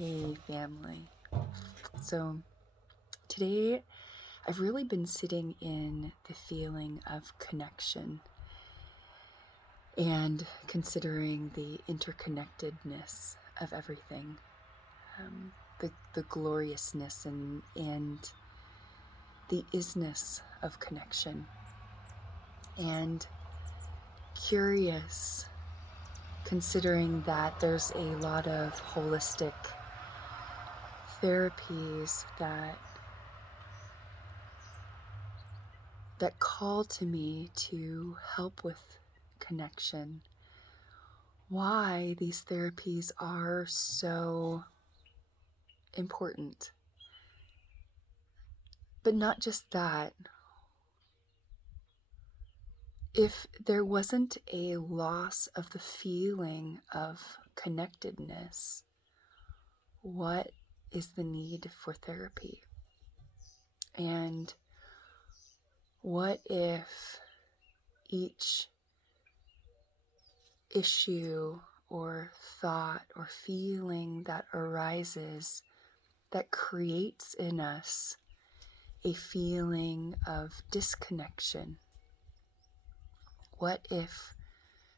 Hey family. So today I've really been sitting in the feeling of connection and considering the interconnectedness of everything, the gloriousness and the isness of connection, and curious considering that there's a lot of holistic therapies that call to me to help with connection. Why these therapies are so important. But not just that. If there wasn't a loss of the feeling of connectedness, what is the need for therapy? And what if each issue or thought or feeling that arises that creates in us a feeling of disconnection? What if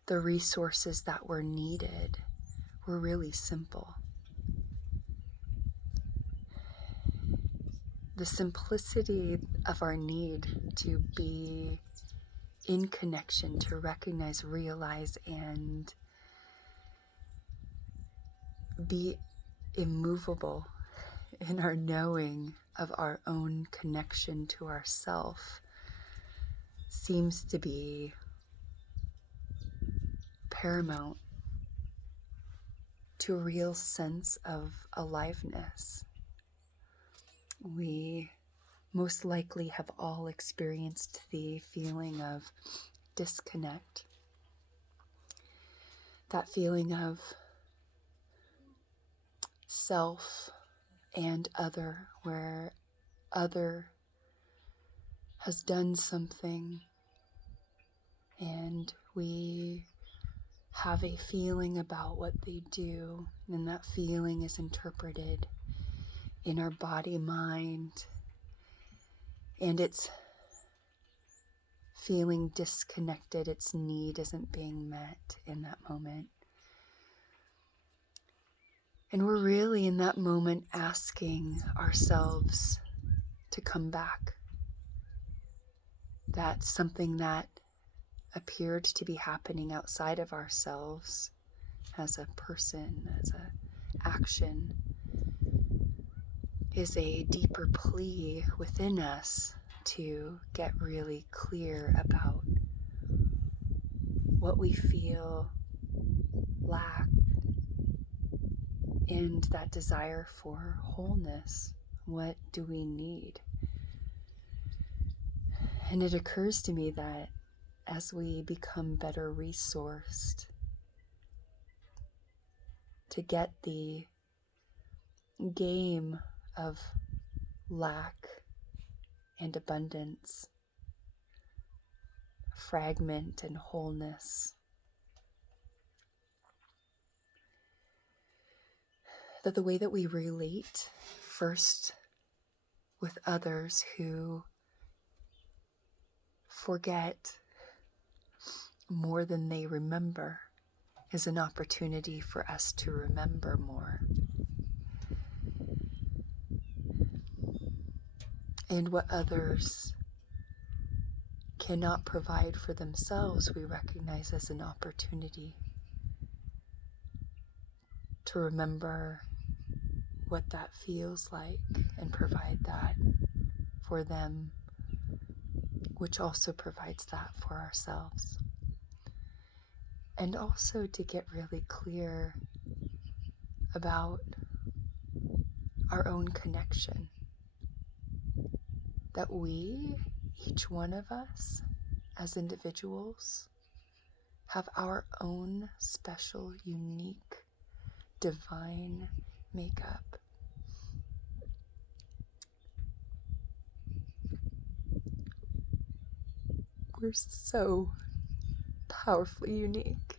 the resources that were needed were really simple? The simplicity of our need to be in connection, to recognize, realize, and be immovable in our knowing of our own connection to ourself seems to be paramount to a real sense of aliveness. We most likely have all experienced the feeling of disconnect, that feeling of self and other, where other has done something and we have a feeling about what they do, and that feeling is interpreted in our body, mind, and it's feeling disconnected. Its need isn't being met in that moment. And we're really in that moment asking ourselves to come back. That something that appeared to be happening outside of ourselves as a person, as an action, is a deeper plea within us to get really clear about what we feel lack and that desire for wholeness. What do we need? And it occurs to me that as we become better resourced to get the game of lack and abundance, fragment and wholeness, that the way that we relate first with others who forget more than they remember is an opportunity for us to remember more. And what others cannot provide for themselves, we recognize as an opportunity to remember what that feels like and provide that for them, which also provides that for ourselves. And also to get really clear about our own connection. That we, each one of us, as individuals, have our own special, unique, divine makeup. We're so powerfully unique.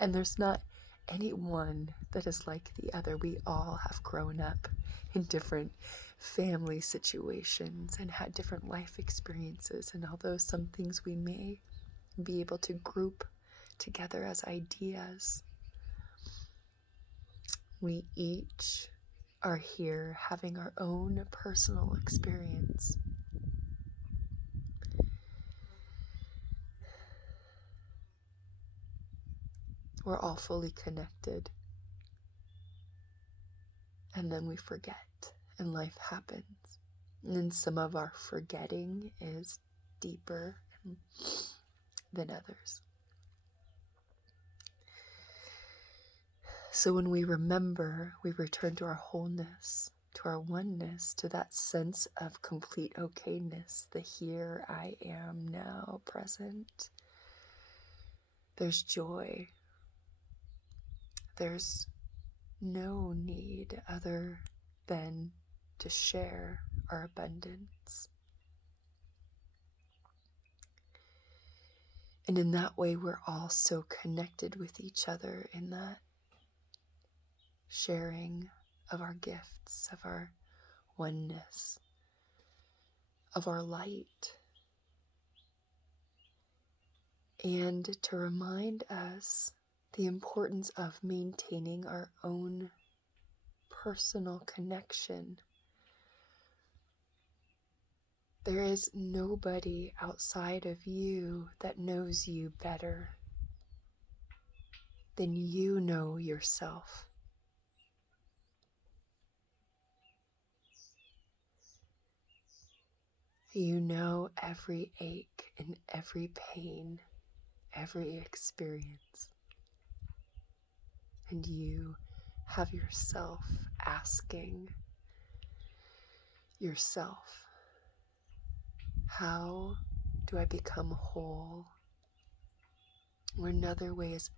And there's not anyone that is like the other. We all have grown up in different family situations and had different life experiences. And although some things we may be able to group together as ideas, we each are here having our own personal experience. We're all fully connected. And then we forget, and life happens. And some of our forgetting is deeper than others. So when we remember, we return to our wholeness, to our oneness, to that sense of complete okayness, the here I am now present. There's joy. There's no need other than to share our abundance. And in that way, we're all so connected with each other in that sharing of our gifts, of our oneness, of our light. And to remind us the importance of maintaining our own personal connection. There is nobody outside of you that knows you better than you know yourself. You know every ache and every pain, every experience. And you have yourself asking yourself, how do I become whole? Or another way is,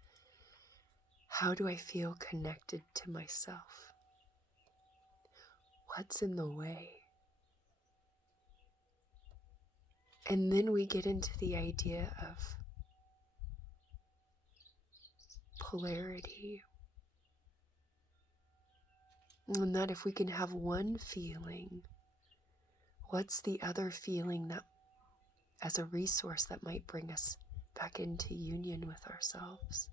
how do I feel connected to myself? What's in the way? And then we get into the idea of polarity. And that if we can have one feeling, what's the other feeling that, as a resource that might bring us back into union with ourselves?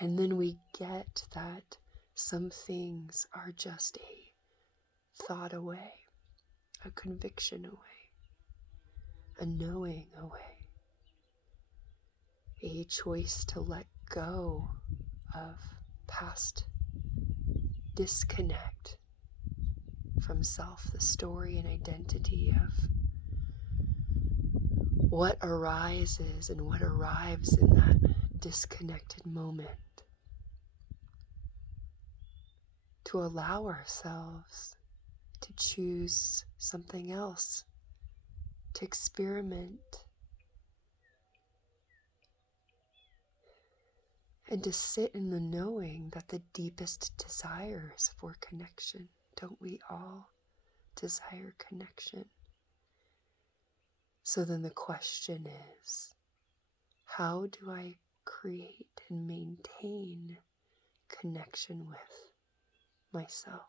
And then we get that some things are just a thought away, a conviction away, a knowing away, a choice to let go of past disconnect from self, the story and identity of what arises and what arrives in that disconnected moment. To allow ourselves to choose something else, to experiment, and to sit in the knowing that the deepest desire is for connection. Don't we all desire connection? So then the question is, how do I create and maintain connection with myself?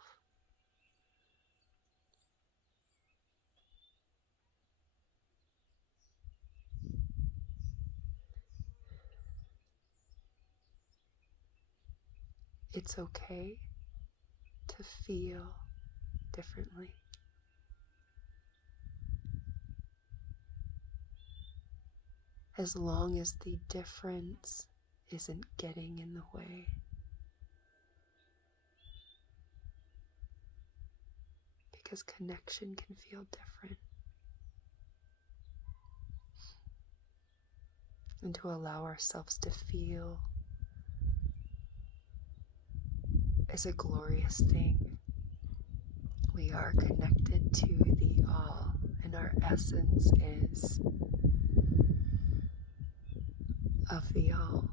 It's okay to feel differently. As long as the difference isn't getting in the way. Because connection can feel different. And to allow ourselves to feel is a glorious thing. We are connected to the all, and our essence is of the all.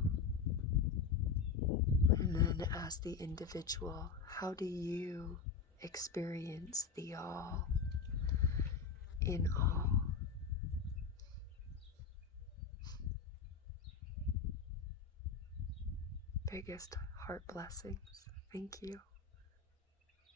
And then as the individual, how do you experience the all in all? biggest heart blessings. Thank you.